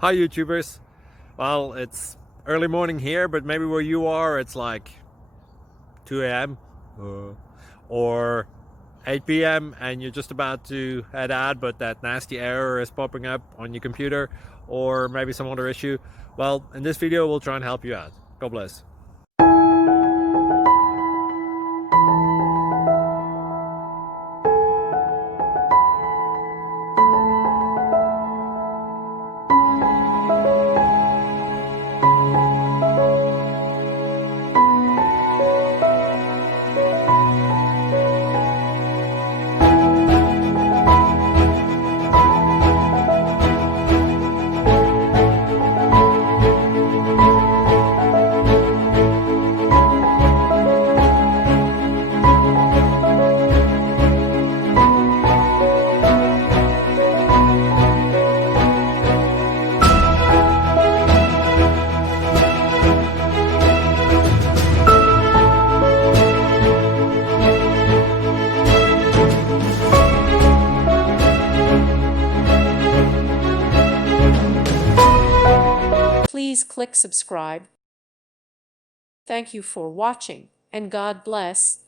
Hi YouTubers. Well, it's early morning here, but maybe where you are it's like 2 a.m. Or 8 p.m. and you're just about to head out, but that nasty error is popping up on your computer, or maybe some other issue. Well, in this video we'll try and help you out. God bless. Please click subscribe. Thank you for watching, and God bless.